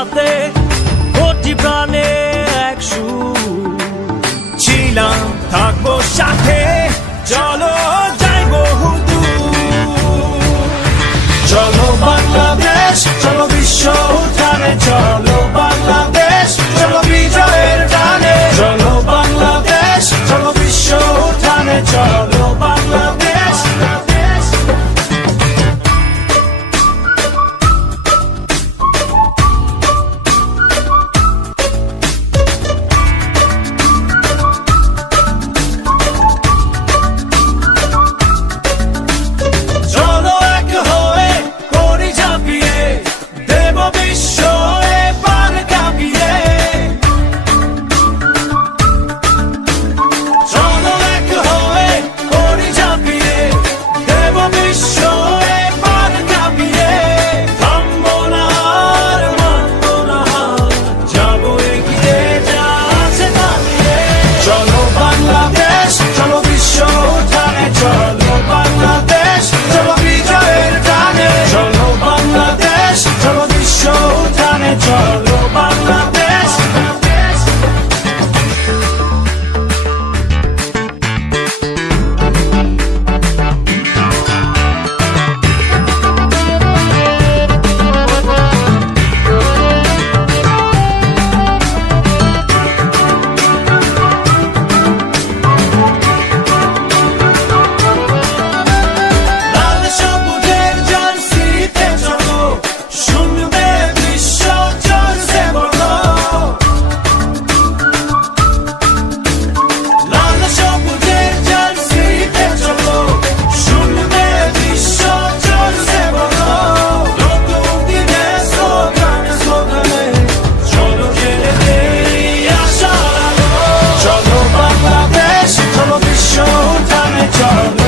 সাথে কোটি প্রাণে এক সুর ছিলাম থাকবো সাথে চলো যাই বহুদূর চলো বাংলাদেশ চলো বিশ্ব উঠানে চলো বাংলাদেশ চলো বিজয়ের টানে চলো বাংলাদেশ চলো বিশ্ব উঠানে চলো বাংলাদেশ চলো